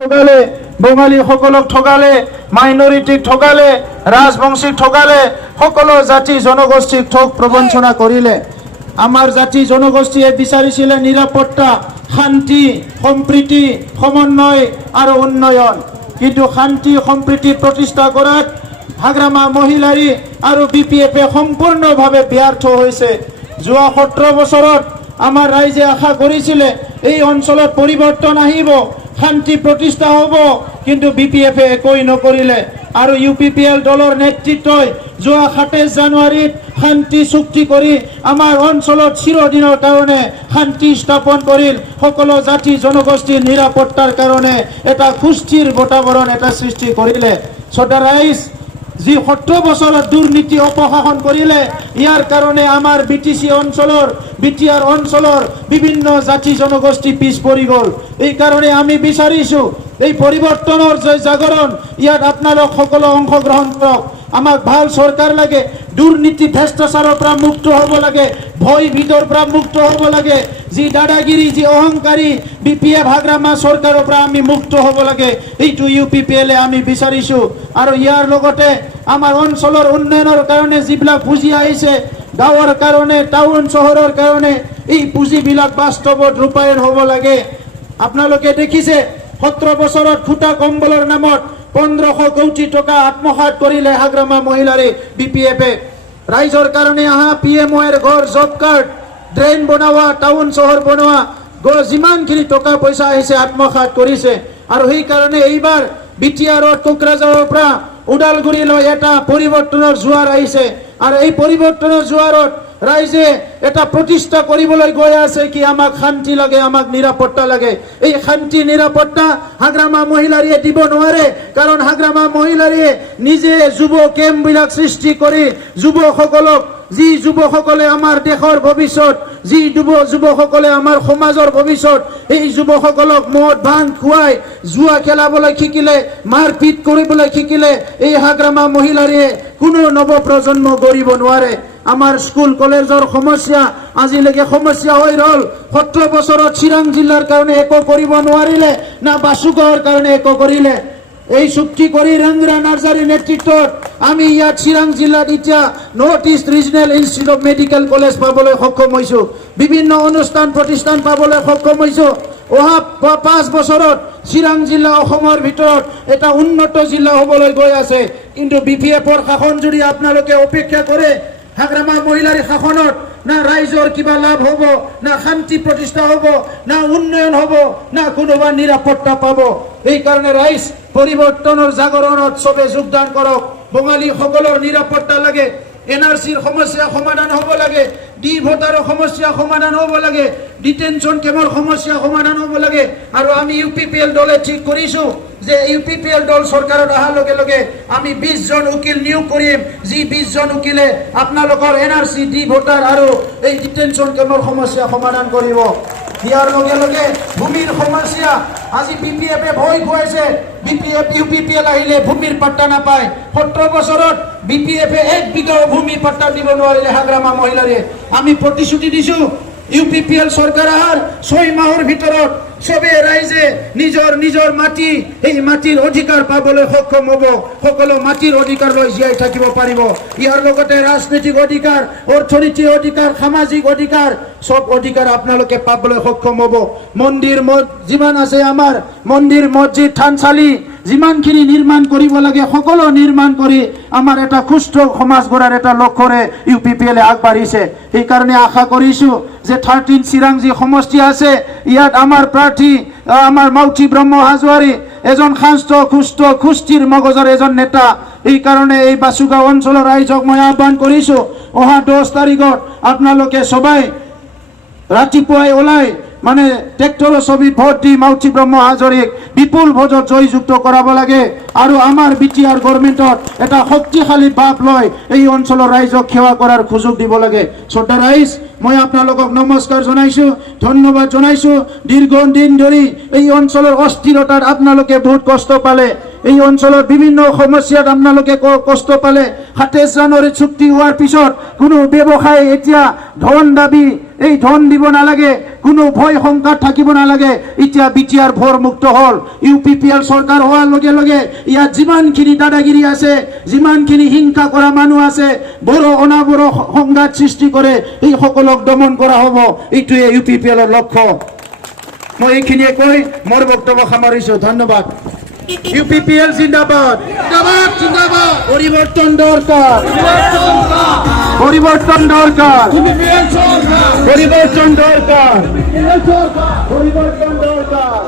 ঠগালে বঙালীসকলক ঠগালে, মাইনৰিটিক ঠগালে, ৰাজবংশীক ঠগালে, সকলো জাতি জনগোষ্ঠীক ঠগ প্ৰবঞ্চনা কৰিলে। আমাৰ জাতি জনগোষ্ঠীয়ে বিচাৰিছিলে নিৰাপত্তা, শান্তি, সম্প্ৰীতি, সমন্বয় আৰু উন্নয়ন। কিন্তু শান্তি সম্প্ৰীতি প্ৰতিষ্ঠা কৰাত হাগ্ৰামা মহিলাৰী আৰু BPF-এ সম্পূৰ্ণভাৱে ব্যৰ্থ হৈছে। যোৱা 17 বছৰত আমাৰ ৰাইজে আশা কৰিছিলে এই অঞ্চলত পৰিৱৰ্তন আহিব, শান্তি প্ৰতিষ্ঠা হ'ব, কিন্তু BPF-এ একোই নকৰিলে। আৰু UPPL দলৰ নেতৃত্বই যোৱা 27 জানুৱাৰীত শান্তি চুক্তি কৰি আমাৰ অঞ্চলত চিৰদিনৰ কাৰণে শান্তি স্থাপন কৰিল। সকলো জাতি জনগোষ্ঠীৰ নিৰাপত্তাৰ কাৰণে এটা সুস্থিৰ বাতাবৰণ এটা সৃষ্টি কৰিলে। ছোটা ৰাইজ, যি 17 বছৰত দুৰ্নীতি অপশাসন কৰিলে, ইয়াৰ কাৰণে আমাৰ BTC অঞ্চলৰ, BTR অঞ্চলৰ বিভিন্ন জাতি জনগোষ্ঠী পিছ পৰি গ'ল। এই কাৰণে আমি বিচাৰিছোঁ এই পৰিৱৰ্তনৰ যে জাগৰণ, ইয়াত আপোনালোক সকলো অংশগ্ৰহণ কৰক। আমাক ভাল চৰকাৰ লাগে, দুৰ্নীতি ভ্ৰষ্টাচাৰৰ পৰা মুক্ত হ'ব লাগে, ভয় ভীতৰ পৰা মুক্ত হ'ব লাগে, যি দাদাগিৰি, যি অহংকাৰী BPF হাগ্ৰামা চৰকাৰৰ পৰা আমি মুক্ত হ'ব লাগে। এইটো UPPL-এ আমি বিচাৰিছোঁ। আৰু ইয়াৰ লগতে আমাৰ অঞ্চলৰ উন্নয়নৰ কাৰণে যিবিলাক পুঁজি আহিছে, গাঁৱৰ কাৰণে, টাউন চহৰৰ কাৰণে, এই পুঁজিবিলাক বাস্তৱত ৰূপায়ণ হ'ব লাগে। আপোনালোকে দেখিছে 17 বছৰত ফুটা কম্বলৰ নামত 1500 কোটি টকা আত্মসাৎ কৰিলে হাগ্ৰামা মহিলাৰী BPF-এ। ৰাইজৰ কাৰণে অহা PMOৰ ঘৰ, জব কাৰ্ড, ড্ৰেইন বনোৱা, টাউন চহৰ বনোৱা, যিমানখিনি টকা পইচা আহিছে আত্মসাৎ কৰিছে। আৰু সেইকাৰণে এইবাৰ BTR-ত কোকৰাঝাৰৰ পৰা ওদালগুৰিলৈ এটা পৰিৱৰ্তনৰ জোৱাৰ আহিছে। আৰু এই পৰিৱৰ্তনৰ জোৱাৰত ৰাইজে এটা প্ৰতিষ্ঠা কৰিবলৈ গৈ আছে কি আমাক শান্তি লাগে, আমাক নিৰাপত্তা লাগে। এই শান্তি নিৰাপত্তা হাগ্ৰামা মহিলাৰীয়ে দিব নোৱাৰে, কাৰণ হাগ্ৰামা মহিলাৰীয়ে নিজে যুৱ কেম্পবিলাক সৃষ্টি কৰি যুৱসকলক, যি যুৱসকলে আমাৰ দেশৰ ভৱিষ্যত, যি যুৱসকলে আমাৰ সমাজৰ ভৱিষ্যত, এই যুৱসকলক মদ ভাং খুৱাই জুৱা খেলাবলৈ শিকিলে, মাৰপিট কৰিবলৈ শিকিলে এই হাগ্ৰামা মহিলাৰীয়ে কোনো নৱপ্ৰজন্ম গঢ়িব নোৱাৰে। আমাৰ স্কুল কলেজৰ সমস্যা আজিলৈকে সমস্যা হৈ ৰ'ল। 17 বছৰত চিৰাং জিলাৰ কাৰণে একো কৰিব নোৱাৰিলে, না বাসুগাঁৱৰ কাৰণে একো কৰিলে। এই চুক্তি কৰি ৰংৰা নাৰ্জাৰীৰ নেতৃত্বত আমি ইয়াত চিৰাং জিলাত এতিয়া north east regional institute of medical college পাবলৈ সক্ষম হৈছোঁ, বিভিন্ন অনুষ্ঠান প্ৰতিষ্ঠান পাবলৈ সক্ষম হৈছোঁ। অহা 5 বছৰত চিৰাং জিলা অসমৰ ভিতৰত এটা উন্নত জিলা হ'বলৈ গৈ আছে। কিন্তু BPF-ৰ শাসন যদি আপোনালোকে অপেক্ষা কৰে, হাগ্ৰামা মহিলাৰী শাসনত না ৰাইজৰ কিবা লাভ হ'ব, না শান্তি প্ৰতিষ্ঠা হ'ব, না উন্নয়ন হ'ব, না কোনোবা নিৰাপত্তা পাব। এইকাৰণে ৰাইজ পৰিৱৰ্তনৰ জাগৰণত চবে যোগদান কৰক। বঙালীসকলৰ নিৰাপত্তা লাগে, NRCৰ সমস্যা সমাধান হ'ব লাগে, ডি ভোটাৰৰ সমস্যা সমাধান হ'ব লাগে, ডিটেনশ্যন কেম্পৰ সমস্যা সমাধান হ'ব লাগে। আৰু আমি UPPL দলে ঠিক কৰিছোঁ যে UPPL দল চৰকাৰত অহাৰ লগে লগে আমি 20 জন উকিল নিয়োগ কৰিম, যি 20 জন উকিলে আপোনালোকৰ NRC, ডি ভোটাৰ আৰু এই ডিটেনশ্যন কেম্পৰ সমস্যা সমাধান কৰিব। ইয়াৰ লগে লগে ভূমিৰ সমস্যা, আজি BPF-এ ভয় খুৱাইছে, UPPL আহিলে ভূমিৰ পাট্টা নাপায়। 17 বছৰত BPF-এ 1 বিঘাও ভূমি পাট্টা দিব নোৱাৰিলে হাগ্ৰামা মহিলাৰীয়ে। আমি প্ৰতিশ্ৰুতি দিছোঁ UPPL চৰকাৰ অহাৰ 6 মাহৰ ভিতৰত চবে ৰাইজে নিজৰ নিজৰ মাটি, এই মাটিৰ অধিকাৰ পাবলৈ সক্ষম হ'ব, সকলো মাটিৰ অধিকাৰ লৈ জীয়াই থাকিব পাৰিব। ইয়াৰ লগতে ৰাজনৈতিক অধিকাৰ, অৰ্থনৈতিক অধিকাৰ, সামাজিক অধিকাৰ, সব অধিকাৰ আপোনালোকে পাবলৈ সক্ষম হ'ব। মন্দিৰ যিমান আছে আমাৰ, মন্দিৰ মছজিদ থানচালি যিমানখিনি নিৰ্মাণ কৰিব লাগে সকলো নিৰ্মাণ কৰি আমাৰ এটা সুস্থ সমাজ গঢ়াৰ এটা লক্ষ্যৰে UPPL-এ আগবাঢ়িছে। সেইকাৰণে আশা কৰিছোঁ যে 13 চিৰাং যি সমষ্টি আছে, ইয়াত আমাৰ প্ৰাৰ্থী আমাৰ মাউঠি ব্ৰহ্ম হাজোৱাৰী এজন শান্ত সুস্থিৰ মগজৰ এজন নেতা। এইকাৰণে এই বাসুগাঁও অঞ্চলৰ ৰাইজক মই আহ্বান কৰিছোঁ, অহা 10 তাৰিখত আপোনালোকে সবাই ৰাতিপুৱাই ওলাই মানে ট্ৰেক্টৰৰ ছবিত ভোট দি মাউঠি ব্ৰহ্ম হাজৰিক বিপুল ভোটত জয়যুক্ত কৰাব লাগে। আৰু আমাৰ BTR গভৰ্ণমেণ্টত এটা শক্তিশালী ভাৱ লৈ এই অঞ্চলৰ ৰাইজক সেৱা কৰাৰ সুযোগ দিব লাগে। শ্ৰদ্ধা ৰাইজ, মই আপোনালোকক নমস্কাৰ জনাইছোঁ, ধন্যবাদ জনাইছোঁ। দীৰ্ঘদিন ধৰি এই অঞ্চলৰ অস্থিৰতাত আপোনালোকে বহুত কষ্ট পালে। এই অঞ্চলৰ বিভিন্ন সমস্যাত আপোনালোকে কষ্ট পালে 27 জানুৱাৰীত চুক্তি হোৱাৰ পিছত কোনো ব্যৱসায় এতিয়া ধন দাবী এই ধন দিব নালাগে, কোনো ভয় শংকাত থাকিব নালাগে। এতিয়া বিটিআৰ ভৰ মুক্ত হল। UPPL চৰকাৰ হোৱাৰ লগে লগে ইয়াত যিমানখিনি দাদাগিৰি আছে, যিমানখিনি হিংসা কৰা মানুহ আছে, বড় অনাবড় সংঘাত সৃষ্টি কৰে, এই সকলক দমন কৰা হ'ব। এইটোৱে UPPLৰ লক্ষ্য। মই এইখিনিয়ে কৈ মোৰ বক্তব্য সামৰিছো। ধন্যবাদ। UPPL জিন্দাবাদ, জিন্দাবাদ জিন্দাবাদ। পৰিবৰ্তন দৰকাৰ, পৰিবৰ্তন দৰকাৰ, পৰিবৰ্তন দৰকাৰ, পৰিবৰ্তন দৰকাৰ।